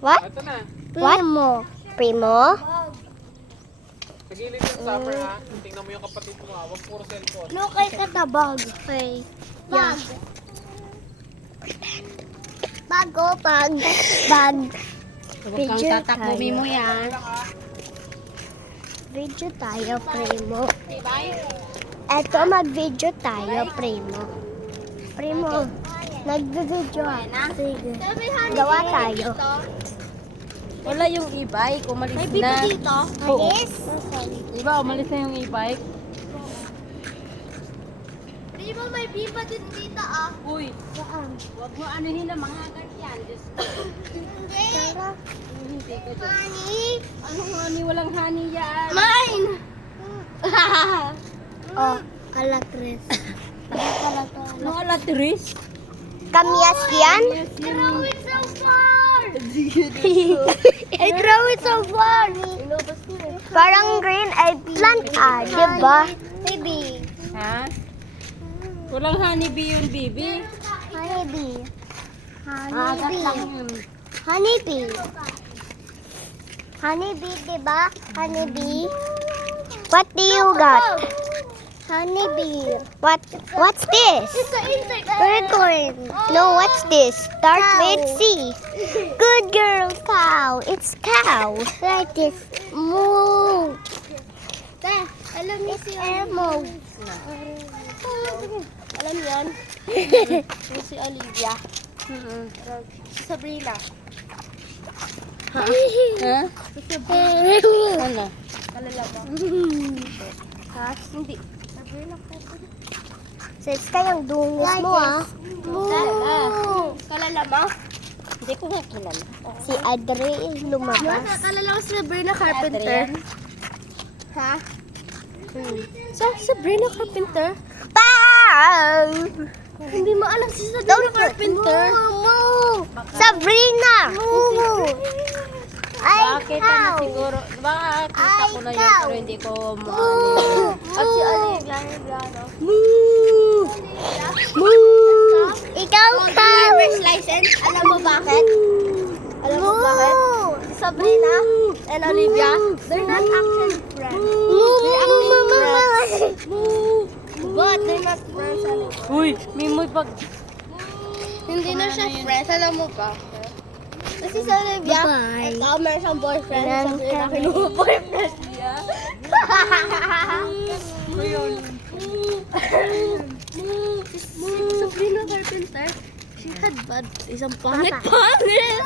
What? Ito na. Primo. Primo? Sa gilid yung summer ha. Tingnan mo yung kapatid mo ha. Huwag puro cellphone. No, kay katabag. Okay. Yeah. Bago, pag. Bag. Huwag kang tatakbuhin mo yan. Video tayo, Primo. Eto, mag-video tayo, Primo. Primo, nag-video sige. Gawa tayo. Wala yung e-bike. Umalis na. Alis? Diba, umalis na yung e-bike? Primo, may biba din dito, ah. Uy, huwag mo anuhin na mga ganyan. Diyos ko. Hindi. Hindi ka dyan. Honey. Anong honey? Walang honey yan. Mine! Oh, kalatres. Ano alatris? Kamyas yan? I throw it so far! I throw it so far! Parang green eggplant diba? Baby. Ha? Walang honeybee yun, baby. Honeybee. Agat lang yun. Honeybee. Honeybee, diba? Honeybee. What do you got? Honeybee. What's this? Unicorn. No, what's this? Start with C. Good girl, cow. It's cow. Like this. Moo. Alam niyo si Elmo. Alam yan? Yung si Olivia. Si Sabrina. Ha? Ano? Kalalaba. Ha? Hindi. Sis ka yung dungis mo, ah. Kalalaba? Hindi ko nga kilala. Si Adre lumabas. Nakalala ko si Sabrina Carpenter. Ha? So, Sabrina Carpenter? Pow! Hindi mo alam si Sabrina Carpenter. Moo! Sabrina! Moo! Ay, Bakit na cow! siguro? Baka kita ko na yun, Ikaw. pero hindi ko Moo! maano. At si Olivia, no? Moo! Moo! Ikaw, cow! Driver's license. Alam mo bakit? Alam mo bakit? Si Sabrina and Olivia, they're not actually friends. They're actually friends. But they're not friends anymore. Uy, Mimoy pag... Hindi na siya friends. Alam mo ba? Kasi si Olivia, Bye. ikaw meron siyang boyfriend. Ilan Sabrina, kami? kinuha boyfriend niya. Si Sabrina Carpenter, she had bad, isang pangit-pangit.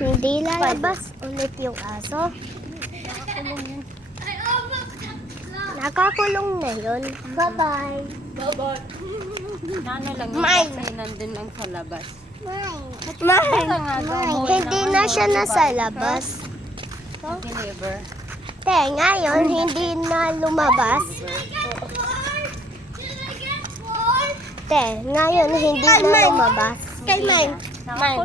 Hindi lalabas ulit yung aso. Nakakulong na yun. Bye-bye. Ano lang yun Mine. kasi nandun lang sa labas. Hindi na siya nasa labas. Deliver. Te, ngayon, hindi na lumabas. Te, ngayon, hindi na lumabas. Kay mine. Mine.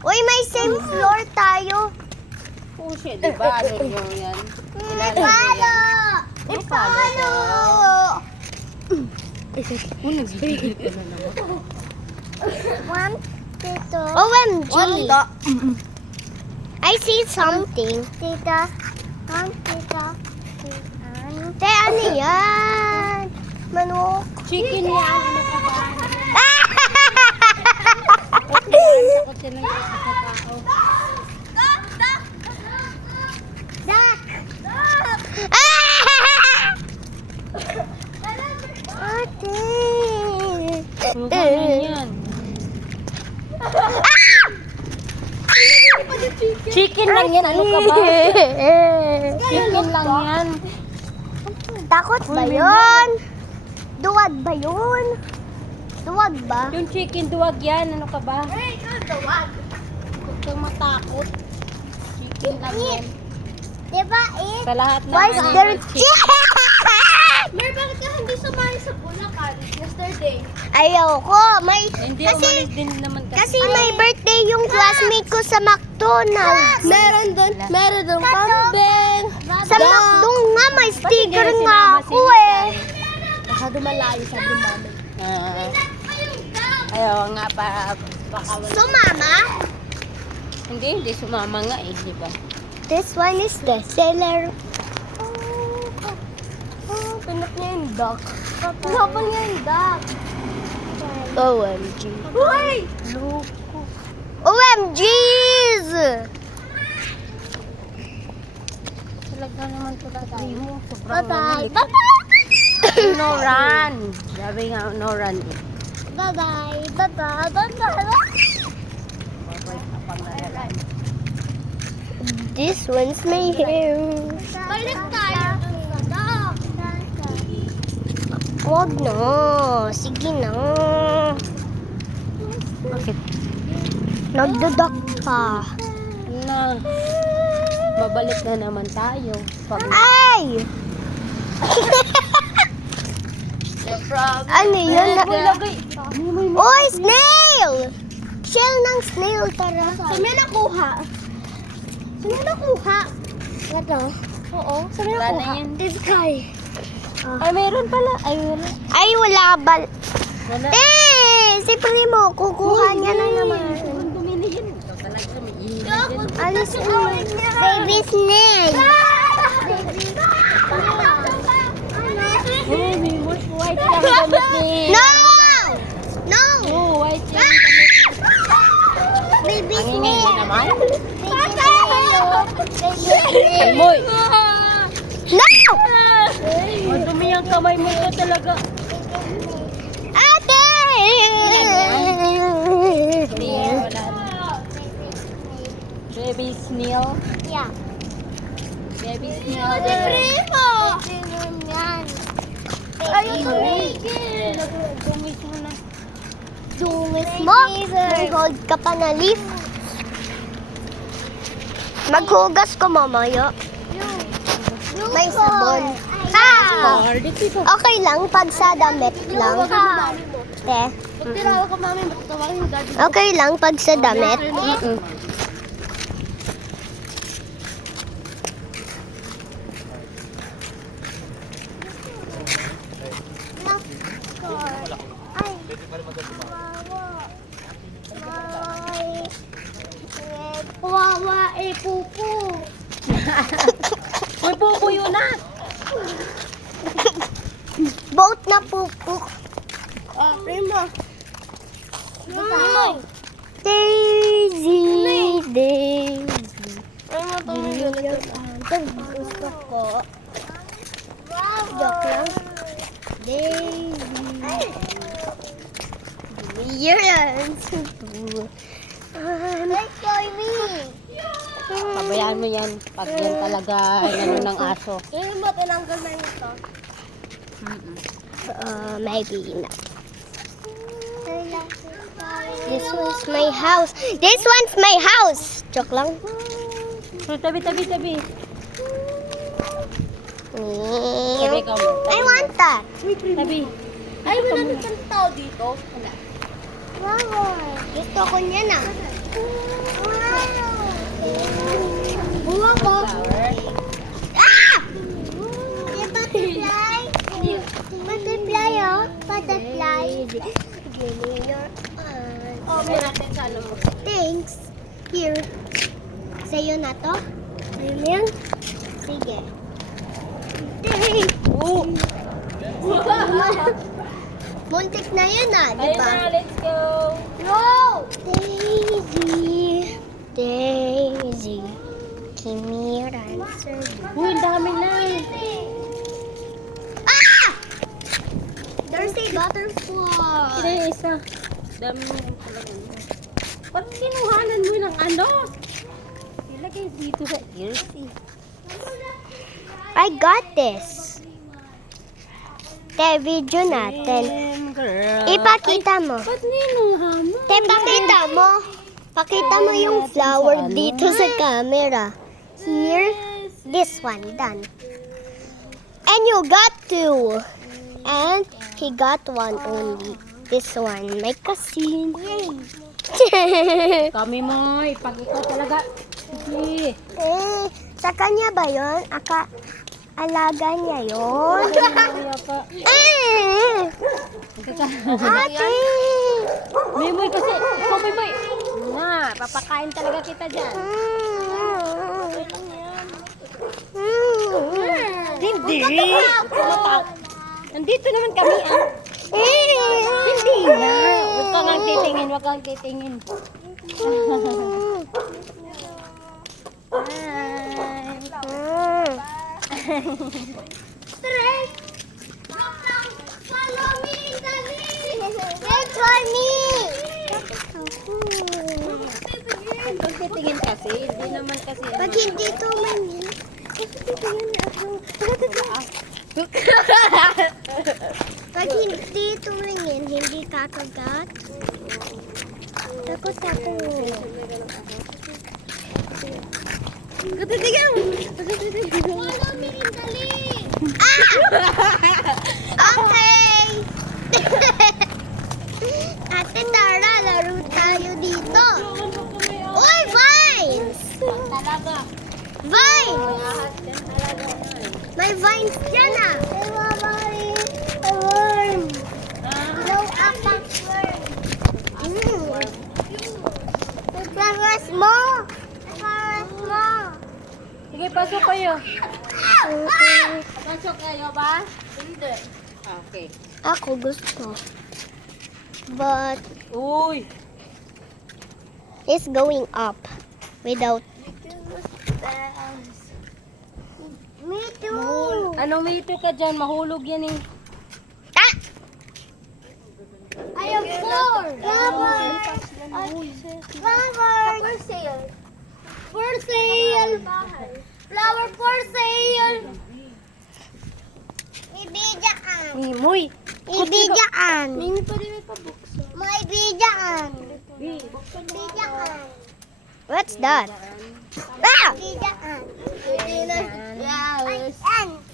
Uy, may same floor tayo. Oh shit, di ba? Ano yung yan? Ipalo! Ipalo! One, two, OMG! I see something. Tita. Tita. Te, ano yan? Manok. Chicken yan. Ano ka ba? Takot yan ng tao. Duck! Ate! Ano yan? Chicken lang yan. Ano ka ba? Chicken lang yan. Takot ba yun? Duwag ba yun? Duwag ba? Yung chicken duwag yan. Ano ka ba? Hey, ikaw tawag. Huwag kang matakot. Chicken lang yan. Diba it? Sa lahat ng Was ano, there chicken. Mer, bakit ka hindi sumali sa Bulacan yesterday? Ayoko. May, Hindi, kasi, umalis din naman kasi may birthday yung classmate ko sa McDonald's. Meron doon kambing. Sa McDo nga, may sticker Ba't hindi nga sinama ako si eh. Baka masyado malayo sa dumami. Ayaw nga para baka wala. Sumama? Hindi sumama nga eh, di ba? This one is the seller. Pinap niya yung duck. Pinapal niya yung duck. OMG. Uy! OMGs! Talaga naman talaga mo. Sobrang Bye-bye. maliit. No run. Sabi nga, no run eh. Bye-bye. Bye-bye. Bye-bye. This one's my hair. Balik tayo dun sa duck. Wag na. Sige na. Bakit? Nagdadak ka. Na, babalik na naman tayo. Pag Ay! Ano yun? Oy, snail! Shell ng snail, tara. Saan may nakuha? Saan may nakuha? Ito. Oo. Saan may Wala na nakuha? yan. This guy. Ay, mayroon pala. Ay, wala. Ay, wala ba? Wala. Si Primo, kukuha niya na naman. Ang dumi na yun. Ito talaga, may ihili din. Alis mo. Baby snail. Oh, may mush white lang damit ni. No! No! Oh, white lang damit ni. Baby Ang ingay snail. naman. Baby snail. Boy! No! Ang dumi ang kamay mo ito talaga. Ate! Hindi, wala na. Baby snail. Yeah. Baby snail. Primo! Ay, tumigil. Dumis mo na. Dungis mo? May hold ka pa na leaf. Maghugas ko mamaya. May sabon. Ah! Okay lang pag sa damit lang. Te. Pag tirawa ka, mami, matutawagin yung daddy. Okay lang pag sa damit. Kawawa, pupo. Uy, pupo yun na. Boat na pupuk. Primo. Wow. Daisy, Daisy. Primo, tumigil. Gusto ko. Joke lang. Daisy. Yan. Pabayaan mo yan. Pag yan talaga ano ng aso. Yung mo, tinanggal na ito. Maybe not. This one's my house. This one's my house. Joke lang. So, tabi. Tabi ka mo. I want that. Tabi. Ay, wala na isang tao dito. Wala. Wow. Gusto ko niya na. Buwa ko. Ah! Yung butterfly. Butterfly, oh. Butterfly. Give me your arms. Oh, may natin sa ano mo. Thanks. Here. Sa'yo na to? Sa'yo na yan? Sige. Thanks. Muntik na yun ah, di Ayun ba? na, let's go. No! Daisy, Daisy, give me your answer. Uy, ang dami na. Ah! There's a butterfly. Hindi, isa. Dami mo talaga. Ba't kinuhanan mo ng ano? Ilagay dito sa ears eh. I got this. Te, video natin. Girl. Ipakita mo. Ba't ninuha mo? Te, pakita mo. Pakita mo yung flower dito sa camera. Here. This one. Done. And you got two. And he got one only. This one. My cousin. Kami mo, pag ikaw talaga. Sige. Sa kanya ba yun? Alaga niya yun? Kaya ka. Eh! Ate! Mimoy kasi. Ikaw, Mimoy. Na, papakain talaga kita dyan. Hindi. Nandito naman kami ah. Hindi na. Huwag kang titingin, huwag kang titingin. Follow me, Dali! Wait for me! Huwag kang titingin kasi. Hindi naman kasi. Pag hindi tumingin, pag hindi tumingin, hindi kakagat. Takot ako. Follow me, Dali! Okay! Ate Tara, laro tayo dito. Uy, vines! Talaga. Vines! May vines dyan ah. A worm. No, apak worm. The flowers mo. The flowers mo. Sige, pasok kayo. Pasok kayo ba? Hindi. Okay. Ako gusto. But Uy! it's going up without. Me too. Anong mito ka dyan? Mahulog yan eh. Ah! I have 4 flowers. Flowers. For sale. For sale. Flower for sale. Ibigyan. Mimoy! Ibigyan. May bigyan. Bigyan. What's that? Ah! Bigyan. Ay, ants.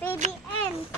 Baby ants.